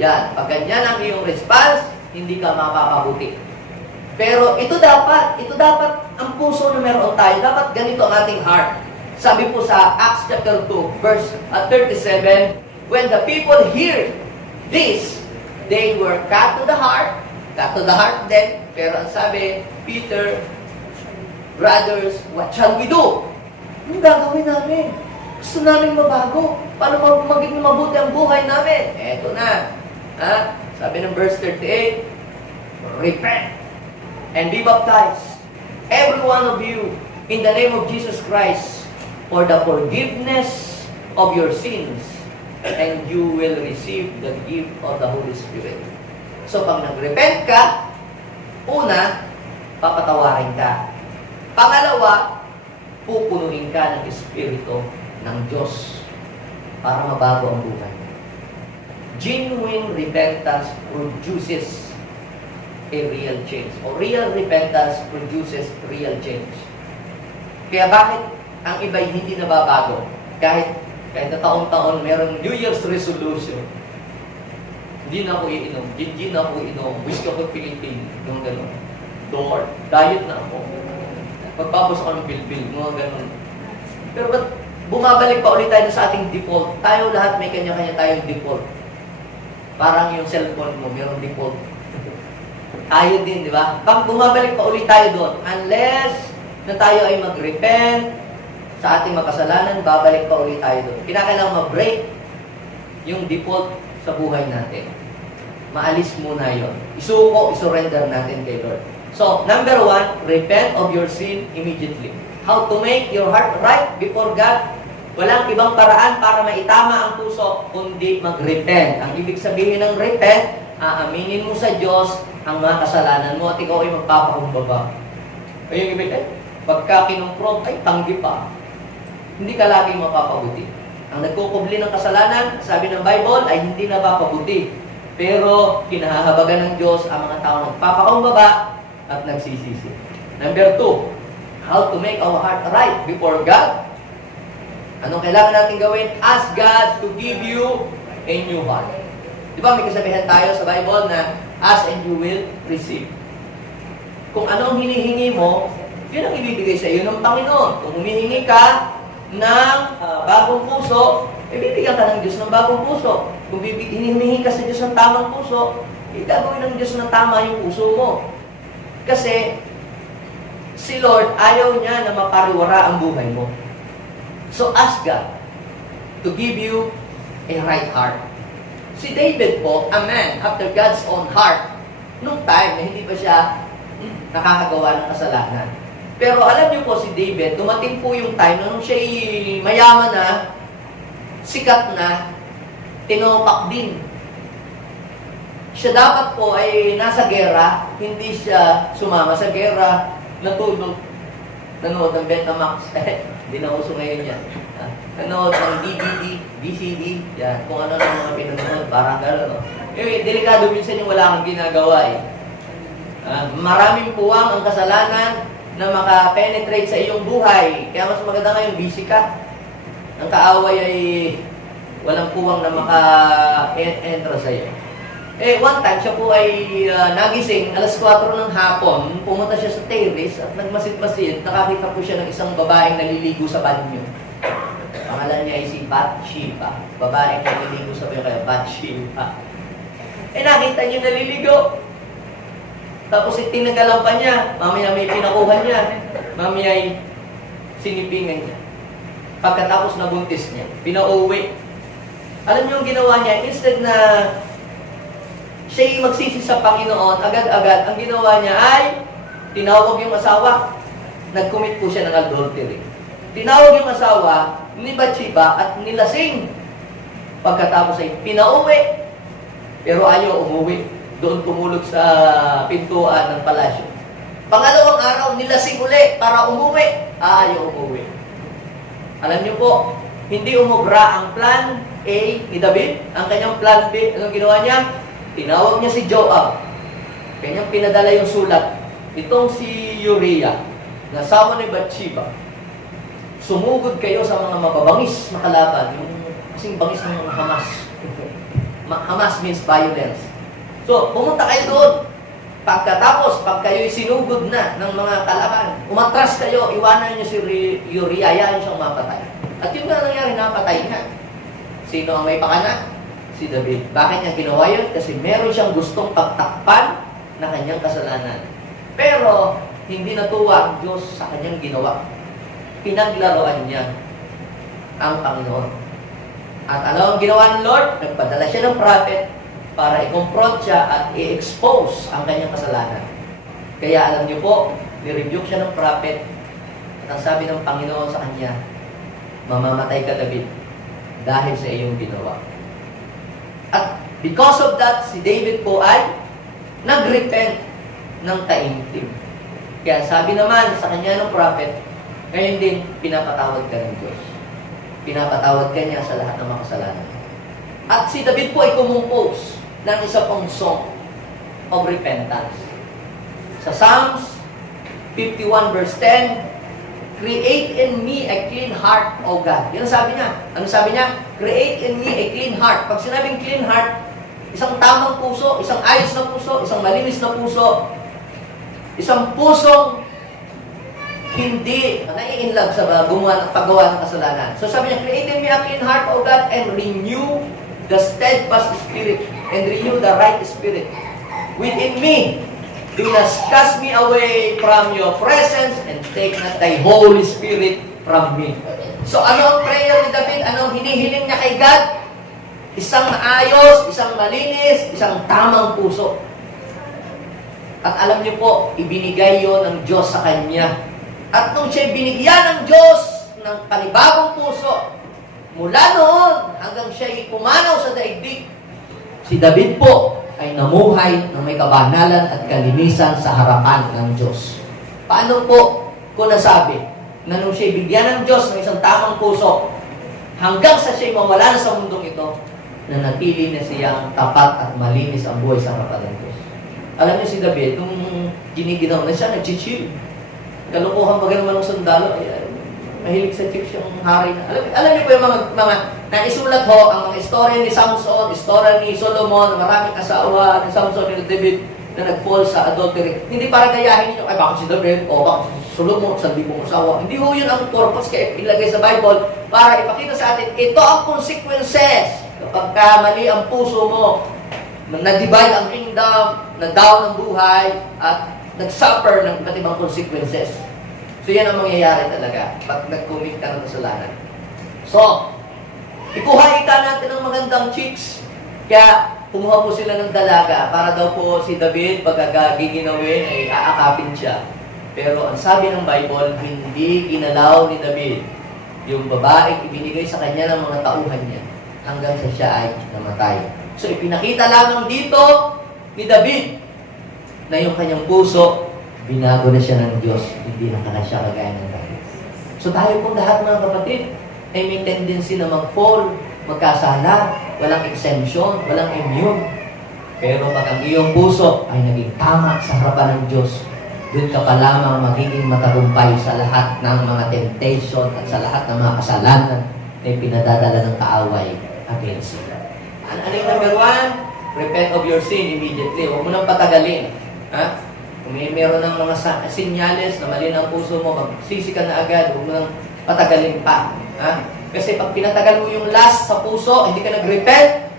Yan. Pag ganyan ang iyong response, hindi ka makakabuti. Pero ito dapat ang puso na meron tayo. Dapat ganito ang ating heart. Sabi po sa Acts chapter 2, verse 37, when the people hear this, they were cut to the heart then. Pero ang sabi, Peter, brothers, what shall we do? Anong gagawin namin? Gusto namin mabago. Paano maging mabuti ang buhay namin? Eto na. Sabi ng verse 38, repent and be baptized, every one of you, in the name of Jesus Christ, for the forgiveness of your sins, and you will receive the gift of the Holy Spirit. So, pag nag-repent ka, una, papatawarin ka. Pangalawa, pupunuin ka ng Espiritu ng Diyos para mabago ang buhay. Genuine repentance produces a real change. O real repentance produces real change. Kaya bakit ang iba'y hindi nababago? Kahit na taon-taon meron New Year's resolution. Hindi na ako iinom. Hindi na ako iinom. Wish ko ko Philippine. Yung gano'n. Lord, diet na ako. Magpapos ako ng bilbil. Mga gano'n. Pero ba't bumabalik pa ulit tayo sa ating default? Tayo lahat may kanya-kanya tayong default. Parang yung cellphone mo, mayroong default. Tayo din, di ba? Bakit bumabalik pa ulit tayo doon? Unless na tayo ay mag-repent sa ating makasalanan, babalik pa ulit tayo doon. Kinakailangan mag-break yung default sa buhay natin. Maalis muna yon. Isurrender natin kay Lord. So, number 1, repent of your sin immediately. How to make your heart right before God? Walang ibang paraan para maitama ang puso, kundi mag-repent. Ang ibig sabihin ng repent, aaminin mo sa Diyos ang mga kasalanan mo at ikaw ay magpapakumbaba. Ay, yung ibig, pagka kinumprove, ay tanggi pa. Hindi ka laging mapapabuti. Ang nagkukubli ng kasalanan, sabi ng Bible, ay hindi napapabuti. Pero kinahahabagan ng Diyos ang mga tao nagpapakumbaba at nagsisisi. Number 2, how to make our heart right before God. Anong kailangan natin gawin? Ask God to give you a new heart. Di ba may kasabihan tayo sa Bible na ask and you will receive. Kung ano ang hinihingi mo, yun ang ibibigay sa iyo ng Panginoon. Kung humihingi ka ng bagong puso, ibibigyan ka ng Diyos ng bagong puso. Kung hinihingi ka sa Diyos ng tamang puso, gagawin ng Diyos ng tama yung puso mo. Kasi si Lord, ayaw niya na mapariwara ang buhay mo. So ask God to give you a right heart. Si David po, a man after God's own heart, nung time na hindi pa siya nakakagawa ng kasalanan. Pero alam niyo po si David, dumating po yung time na nung siya mayaman na, sikat na, tinopak din. Siya dapat po ay nasa gera, hindi siya sumama sa gera, natulog, nanood ng Betamax. Hindi na uso ngayon yan. Nanood ng DVD, VCD, yan. Kung ano ng mga pinanood, parang gano'n. Delikado minsan yung wala kang ginagawa eh. Maraming puwang ang kasalanan na maka-penetrate sa iyong buhay. Kaya mas maganda ngayon, busy ka. Ang kaaway ay walang puwang na maka-entra sa iyo. One time, siya po ay nagising, alas 4 ng hapon, pumunta siya sa terrace at nagmasid-masid, nakakita po siya ng isang babaeng naliligo sa banyo. Pangalan niya ay si Bathsheba. Babaeng naliligo sa banyo, kaya Bathsheba. Nakita niya naliligo. Tapos tinagalan pa niya, mamaya may pinakuha niya, mamaya ay sinipingan niya. Pagkatapos nabuntis niya, pinauwi. Alam niyo yung ginawa niya, instead na siya'y magsisi sa Panginoon, agad-agad, ang ginawa niya ay tinawag yung asawa. Nag-commit po siya ng adultery. Tinawag yung asawa ni Bathsheba at nilasing. Pagkatapos ay pinauwi. Pero ayaw umuwi. Doon tumulog sa pintuan ng palasyo. Pangalawang araw, nilasing uli para umuwi. Ayaw umuwi. Alam niyo po, hindi umubra ang plan A ni David. Ang kanyang plan B, anong ginawa niya? Tinawag niya si Joab. Kanyang pinadala yung sulat. Itong si Uriah, nasawa ni Bathsheba. Sumugod kayo sa mga mababangis na kalaban. Yung kasing bangis ng mga Hamas. Hamas means violence. So, pumunta kayo doon. Pagkatapos, pag kayo'y sinugod na ng mga kalaban, umatras kayo, iwanan niyo si Uriah, ayayin siyang mapatay. At yun na nangyari, napatay niya. Sino ang may pakana? Si David. Bakit niya ginawa yun? Kasi meron siyang gustong pagtakpan na kanyang kasalanan. Pero, hindi natuwa ang Diyos sa kanyang ginawa. Pinaglaruan niya ang Panginoon. At ano ang ginawa ng Lord? Nagpadala siya ng prophet para i-confront siya at i-expose ang kanyang kasalanan. Kaya alam niyo po, ni-rebuke siya ng prophet at ang sabi ng Panginoon sa kanya, mamamatay ka, David, dahil sa iyong ginawa. At because of that, si David po ay nag-repent ng taimtim. Kaya sabi naman sa kanya ng prophet, ngayon din, pinapatawad ka ng Diyos. Pinapatawad ka niya sa lahat ng mga kasalanan. At si David po ay kumumpose ng isa pang song of repentance. Sa Psalms 51 verse 10, create in me a clean heart, O God. Yan ang sabi niya. Ano sabi niya? Create in me a clean heart. Pag sinabing clean heart, isang tamang puso, isang ayos na puso, isang malinis na puso, isang pusong hindi nai-inlove sa paggawa ng kasalanan. So sabi niya, create in me a clean heart, O God, and renew the steadfast spirit, and renew the right spirit within me. Do not cast me away from your presence, and take not thy Holy Spirit from me. So ano ang prayer ni David? Anong hinihiling niya kay God? Isang maayos, isang malinis, isang tamang puso. At alam niyo po, ibinigay yon ng Diyos sa kanya. At nung siya binigyan ng Diyos ng panibagong puso, mula noon hanggang siya pumanaw sa daigdig, si David po ay namuhay ng may kabanalan at kalinisan sa harapan ng Diyos. Paano po ko nasabi na nung siya bigyan ng Diyos ng isang tamang puso, hanggang sa siya mawala na sa mundong ito, na natili na siyang tapat at malinis ang buhay sa harapan ng Diyos. Alam niyo si David, nung giniginaw na siya, nag-chill. Kalukuhan ba naman ng sundalo? Mahilig sa chick siyang hari na. Alam niyo po yung mga naisulat ho, ang mga istorya ni Samson, istorya ni Solomon, maraming asawa ni Samson, ni David, na nag-fall sa adultery. Hindi para gayahin niyo, ay bakit si David, o bakit si Solomon, sa libong asawa. Hindi ho yun ang purpose kaya ilagay sa Bible para ipakita sa atin, ito ang consequences kapag mali ang puso mo, na-divide ang kingdom, na-down ang buhay, at nag-suffer ng iba't ibang consequences. So, yan ang mangyayari talaga pag nag-commit ka ng kasalanan. So, ikuha natin ng magandang chicks. Kaya, kumuha po sila ng dalaga para daw po si David, pag giginawin, ay aakapin siya. Pero, ang sabi ng Bible, hindi ginalaw ni David yung babaeng ibinigay sa kanya ng mga tauhan niya hanggang sa siya ay namatay. So, ipinakita lamang dito ni David na yung kanyang puso, binago na siya ng Diyos, hindi na siya kagaya ng David. So tayo pong lahat mga kapatid, ay may tendency na mag-fall, magkasala, walang exemption, walang immune. Pero pag ang iyong puso ay naging tama sa harapan ng Diyos, doon ka pa lamang magiging matagumpay sa lahat ng mga temptation at sa lahat ng mga kasalanan na pinadadala ng kaaway against you. Ano yung number 1? Repent of your sin immediately. Huwag mo nang patagalin. Ha? Kung meron ng mga sinyales na mali ng puso mo, magsisi ka na agad, huwag mo nang patagalin pa. Ha? Kasi pag pinatagal mo yung last sa puso, hindi ka nag-repent,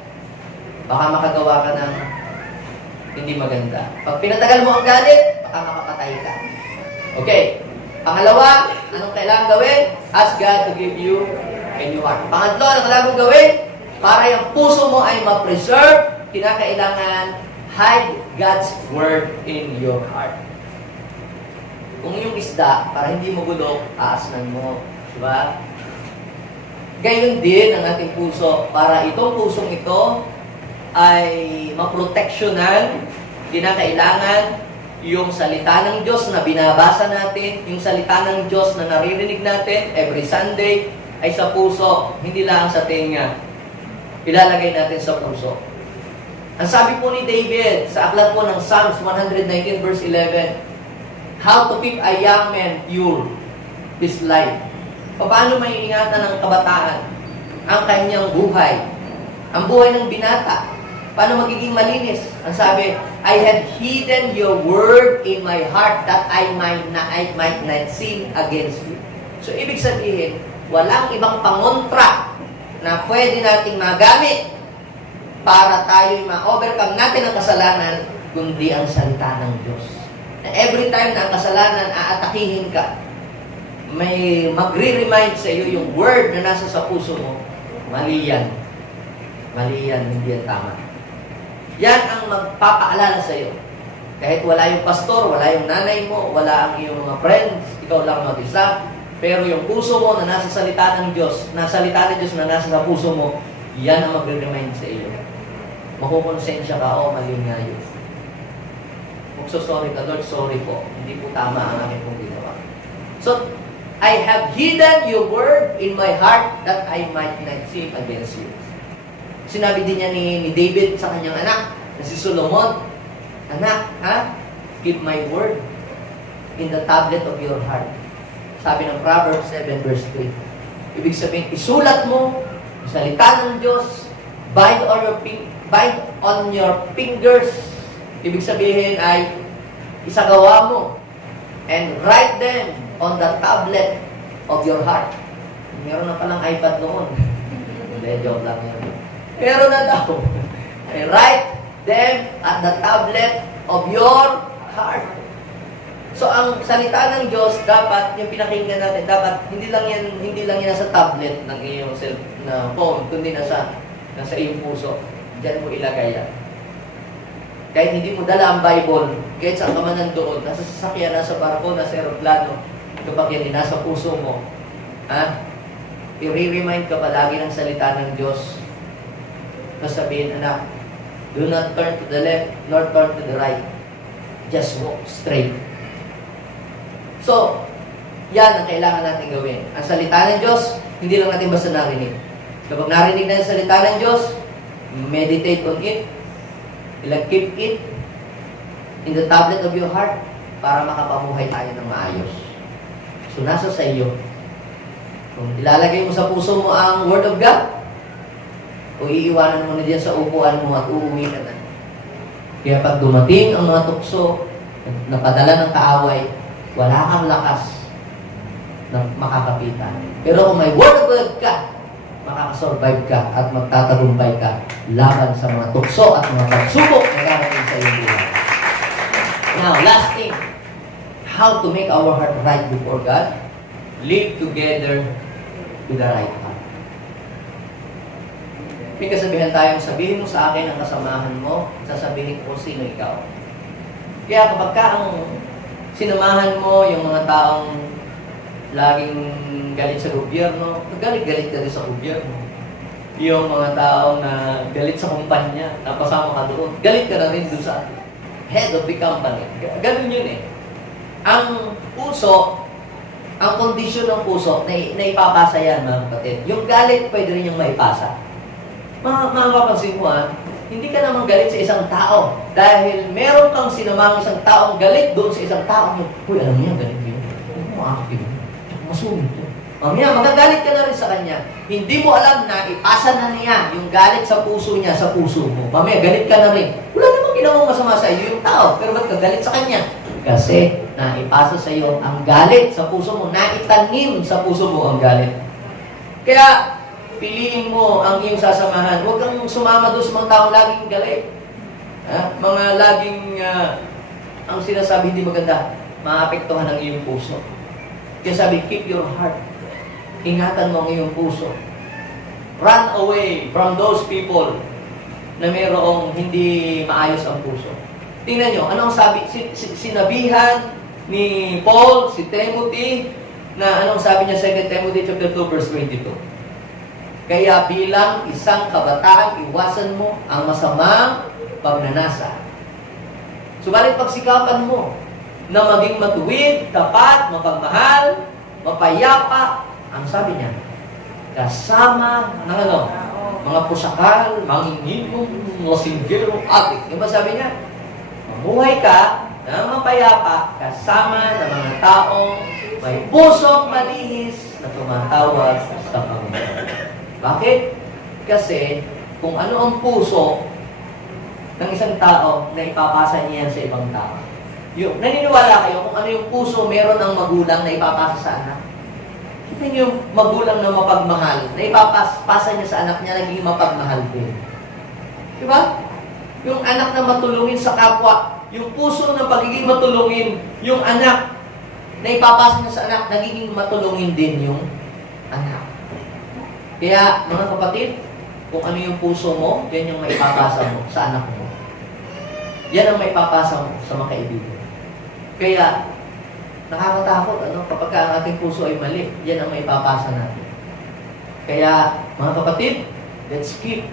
baka makagawa ka ng hindi maganda. Pag pinatagal mo ang galit, baka makapatay ka. Okay. Pangalawa, anong kailangan gawin? Ask God to give you a new heart. Pangatlo, anong kailangan gawin? Para yung puso mo ay ma-preserve, kinakailangan hide God's Word in your heart. Kung yung isda, para hindi mo gulok, aasnan mo. Diba? Gayon din ang ating puso. Para itong pusong ito ay maproteksyonan, kinakailangan yung salita ng Diyos na binabasa natin, yung salita ng Diyos na naririnig natin every Sunday ay sa puso, hindi lang sa tenga. Ilalagay natin sa puso. Ang sabi po ni David sa aklat po ng Psalms 119 verse 11, how to keep a young man pure his life. Paano maiingatan ng kabataan ang kanyang buhay? Ang buhay ng binata. Paano magiging malinis? Ang sabi, I have hidden your word in my heart that I might not sin against you. So, ibig sabihin, walang ibang pangontra na pwede nating magamit para tayo'y ma-overcome natin ang kasalanan, kundi ang salita ng Diyos. Na every time na ang kasalanan aatakihin ka, may magre-remind sa iyo yung word na nasa sa puso mo, mali yan. Mali yan, hindi yan tama. Yan ang magpapaalala sa iyo. Kahit wala yung pastor, wala yung nanay mo, wala ang iyong mga friends, ikaw lang mag-isa, pero yung puso mo na nasa salita ng Diyos, na salita ng Diyos na nasa sa puso mo, yan ang magre-remind sa iyo. Makukonsensya ka, mali nga yun. Magsosorry ka, Lord, sorry po. Hindi po tama ang aking pong ginawa. So, I have hidden your word in my heart that I might not sin against you. Sinabi din niya ni David sa kanyang anak, na si Solomon, anak, keep my word in the tablet of your heart. Sabi ng Proverbs 7 verse 3. Ibig sabihin, isulat mo, salita ng Diyos, bind on your fingers. Ibig sabihin ay, isagawa mo, and write them on the tablet of your heart. Meron na palang iPad noon. Hindi, joke lang yan. Meron na daw. Write them at the tablet of your heart. So, ang salita ng Diyos, dapat, yung pinakinggan natin, dapat, hindi lang yan nasa tablet ng iyong phone, kundi nasa iyong puso. Diyan mo ilagay yan. Kahit hindi mo dala ang Bible, kahit saan ka man nandoon, nasa sasakyan, nasa barko, nasa aeroplano, kapag yan nasa puso mo, i-remind ka palagi ng salita ng Diyos. Sabihin, anak, do not turn to the left, nor turn to the right. Just walk straight. So, yan ang kailangan natin gawin. Ang salita ng Diyos, hindi lang natin basta narinig. Kapag narinig na ang salita ng Diyos, meditate on it, keep it in the tablet of your heart para makapamuhay tayo ng maayos. So, nasa sa iyo. Kung ilalagay mo sa puso mo ang Word of God, o iiwanan mo na diyan sa upuan mo at uuwi ka na. Kaya pag dumating ang mga tukso, napadala ng kaaway, wala kang lakas na makakapitan. Pero kung may Word of God ka, makakasurvive ka at magtatagumpay ka laban sa mga tukso at mga pagsubok na darating sa iyong buhay. Now, last thing, how to make our heart right before God? Live together with the right heart. May kasabihan tayong, sabihin mo sa akin ang kasamahan mo, sasabihin ko sino ikaw. Kaya kapag ka ang sinamahan mo yung mga taong laging galit sa gobyerno, galit-galit ka din sa gobyerno. Yung mga taong na galit sa kumpanya, napasama ka doon, galit ka na rin doon sa head of the company. Ganun yun eh. Ang puso, ang kondisyon ng puso, na ipapasa yan, mga kapatid. Yung galit, pwede rin yung maipasa. Mapapansin mo hindi ka naman galit sa isang tao dahil meron kang sinamang isang taong galit doon sa isang tao. Uy, alam niya, galit yun. Makakakit. Masungit yun. Mamaya, magagalit ka na rin sa kanya. Hindi mo alam na ipasa na niya yung galit sa puso niya sa puso mo. Mamaya, galit ka na rin. Wala namang ginawang masama sa iyo yung tao. Pero ba't ka galit sa kanya? Kasi naipasa sa iyo ang galit sa puso mo. Naitanim sa puso mo ang galit. Kaya, piliin mo ang iyong sasamahan. Huwag kang sumama doon sa mga taong laging galit. Mga laging, ang sinasabi hindi maganda, maapektuhan ang iyong puso. Kaya sabi, keep your heart. Ingatan mo ang iyong puso. Run away from those people na mayroong hindi maayos ang puso. Tingnan nyo, anong sabi? Sinabihan ni Paul, si Timothy, na anong sabi niya 2 Timothy chapter 2 verse 22. Kaya bilang isang kabataan, iwasan mo ang masamang pagnanasa. Subalit pagsikapan mo na maging matuwid, tapat, mapagmahal, mapayapa, ang sabi niya, kasama ng mga pusakal, manginginom, lasinggero, adik. Yung ba sabi niya? Mamuhay ka na mapayapa kasama ng mga taong may pusong malihis na tumatawag sa Panginoon. Bakit? Kasi kung ano ang puso ng isang tao na ipapasa niya sa ibang tao. Naniniwala kayo kung ano yung puso meron ng magulang na ipapasa sa anak? Kita niyo yung magulang na mapagmahal, na ipapasa niya sa anak niya, naging mapagmahal din. Diba? Yung anak na matulungin sa kapwa, yung puso ng pagiging matulungin, yung anak na ipapasa niya sa anak, nagiging matulungin din yung anak. Kaya, mga kapatid, kung ano yung puso mo, yan yung maipapasa mo sa anak mo. Yan ang maipapasa mo sa mga kaibigan. Kaya, nakakatakot, kapag ang ating puso ay mali, yan ang maipapasa natin. Kaya, mga kapatid, let's keep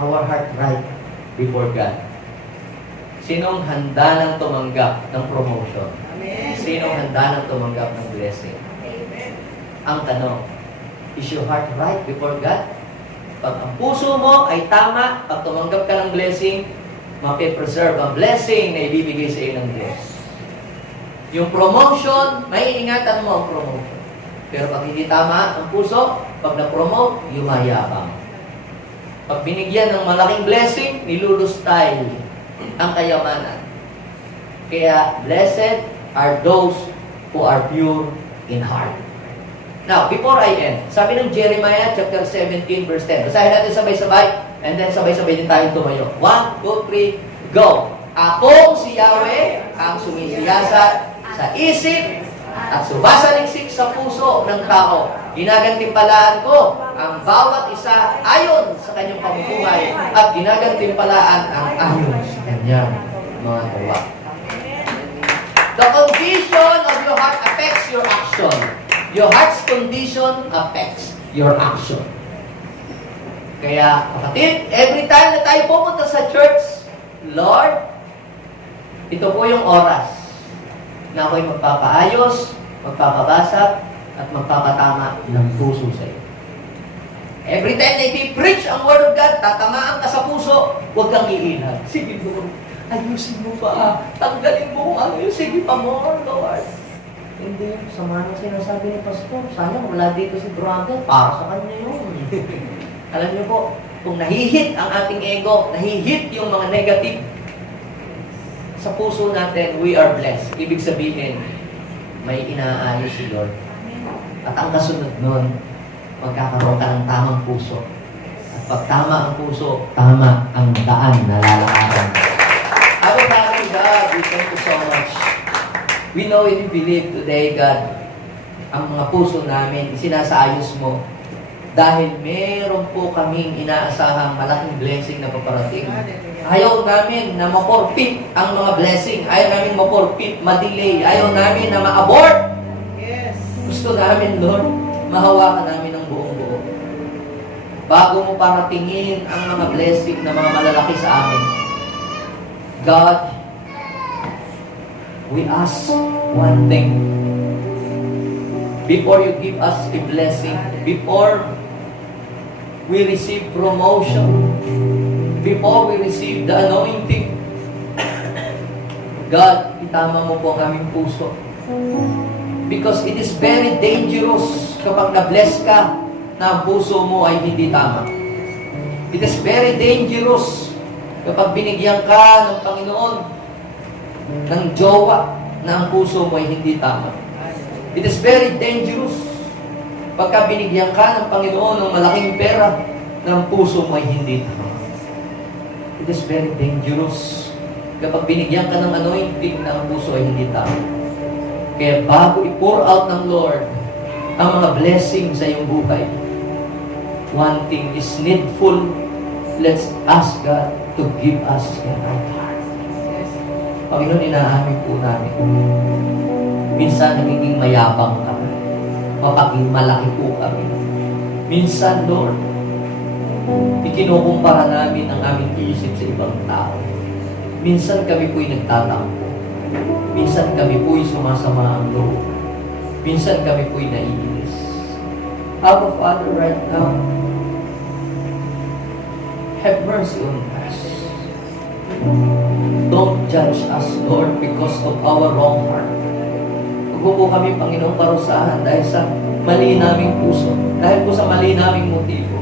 our heart right before God. Sinong handa nang tumanggap ng promotion? Amen. Sinong handa nang tumanggap ng blessing? Amen. Ang tanong, is your heart right before God? Pag ang puso mo ay tama, pag tumanggap ka ng blessing, mapipreserve ang blessing na ibibigay sa iyo ng Diyos. Yung promotion, may ingatan mo ang promotion. Pero pag hindi tama ang puso, pag na-promote, yumayabang. Pag binigyan ng malaking blessing, nilulustyle ang kayamanan. Kaya, blessed are those who are pure in heart. Now, before I end, sabi ng Jeremiah chapter 17 verse 10. Basahin natin sabay-sabay, and then sabay-sabay din tayong tumayo. 1, 2, 3, go! Akong si Yahweh ang sumisiyasat sa isip at sumasaliksik sa puso ng tao. Ginagantimpalaan ko ang bawat isa ayon sa kanyang pamumuhay at ginagantimpalaan ang ayon sa kanyang mga gawa. The condition of your heart affects your action. Your heart's condition affects your action. Kaya, kapatid, every time na tayo pumunta sa church, Lord, ito po yung oras na ako'y magpapaayos, magpapabasa, at magpapatama ng puso sa iyo. Every time na i-preach ang Word of God, tatamaan ka sa puso, huwag kang iinag. Sige, Lord, ayusin mo pa. Tanggalin mo kung ano yun. Sige pa more, Lord. Hindi, sama ng sinasabi ni Pastor. Sana wala dito si brother. Para sa kanya yun. Alam niyo po, kung nahihit ang ating ego, nahihit yung mga negative sa puso natin, we are blessed. Ibig sabihin, may inaayos si Lord. At ang kasunod nun, magkakaroon ka ng tamang puso. At pag tama ang puso, tama ang daan na lalakaran. Our Father God, we thank you so much. We know and we believe today, God, ang mga puso namin, sinasayos mo. Dahil meron po kaming inaasahang malaking blessing na paparating. Ayaw namin na maporpit ang mga blessing. Ayaw namin maporpit, madelay. Ayaw namin na ma-abort. Yes. Gusto namin, Lord, mahawakan namin ng buong buo. Bago mo paratingin ang mga blessing na mga malalaki sa amin, God, we ask one thing. Before you give us a blessing, before we receive promotion, before we receive the anointing, God, itama mo po ang aming puso. Because it is very dangerous kapag na-bless ka na ang puso mo ay hindi tama. It is very dangerous kapag binigyan ka ng Panginoon ng jowa na ang puso mo ay hindi tama. It is very dangerous pagka binigyan ka ng Panginoon ng malaking pera na ang puso mo ay hindi tama. It is very dangerous kapag binigyan ka ng anointing na ang puso ay hindi tama. Kaya bago i-pour out ng Lord ang mga blessing sa iyong buhay, one thing is needful let's ask God to give us a right heart. Panginoon, inaamin po namin. Minsan nagiging mayabang kami. Mapaging malaki po kami. Minsan, Lord, ikinukumpara namin ang aming isip sa ibang tao. Minsan kami po'y nagtatampo. Minsan kami po'y sumasama ang loob. Minsan kami po'y naiinis. Our Father, right now, have mercy on us. Don't judge us, Lord, because of our wrong heart. Huwag po kami, Panginoong, parusahan dahil sa mali naming puso, dahil po sa mali naming motibo.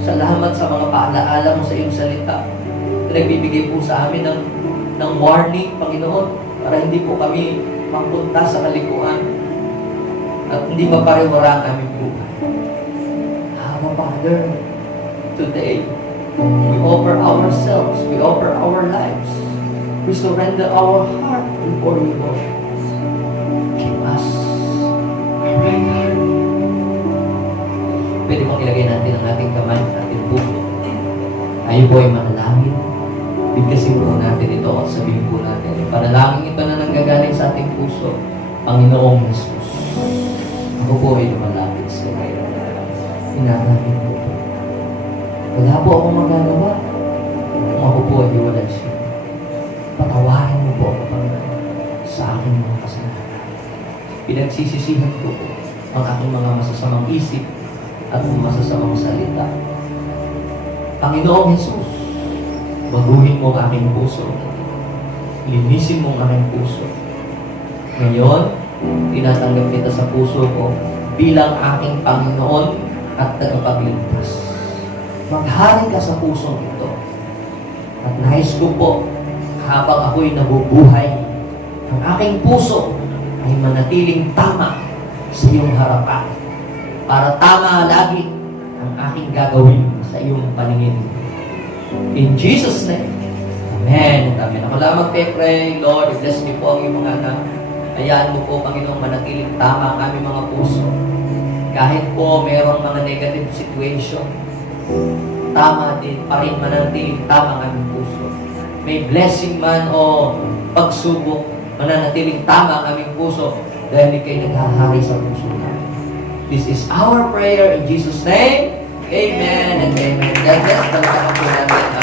Salamat sa mga paalaala mo sa iyong salita. Nagbibigay po sa amin ng warning, Panginoon, para hindi po kami mapunta sa kalikuan at hindi maparewara ang aming buhay. Our Father, today, we offer ourselves, we offer our lives, we surrender our heart before you, Lord. Give us a right heart. Pwede mong ilagay natin ang ating kamay sa ating puso. Tayo po ay manalangin. Bigkasin po natin ito at sabihin po natin. Panalangin ito na nanggagaling sa ating puso. Panginoong Jesus, ako po ay lumalapit sa iyo. Inaalangin po po. Wala po akong magagawa kung ako po ay iwalay siya. Patawarin mo po ako, Panginoon, sa aking mga kasalanan. Pinagsisisihan ko po ang aking mga masasamang isip at mga masasamang salita. Panginoong Jesus, baguhin mo ang aking puso. Linisin mo ang aking puso. Ngayon, tinatanggap kita sa puso ko bilang aking Panginoon at tagapagligtas. Maghari ka sa pusong ito. At nais ko po, habang ako'y nabubuhay, ang aking puso ay manatiling tama sa iyong harapan. Para tama lagi ang aking gagawin sa iyong paningin. In Jesus' name. Amen. Amen. Ako lang magpe-pray, Lord, bless niyo po ang iyong mga anak. Hayaan mo po, Panginoong, manatiling tama ang aming mga puso. Kahit po mayroong mga negative situation, tama din pa rin manatiling tama ang aming puso. May blessing man o pagsubok, mananatiling tama ang aming puso dahil ikay naghahari sa puso namin. This is our prayer in Jesus' name. Amen and amen. God bless. Palakpakan po natin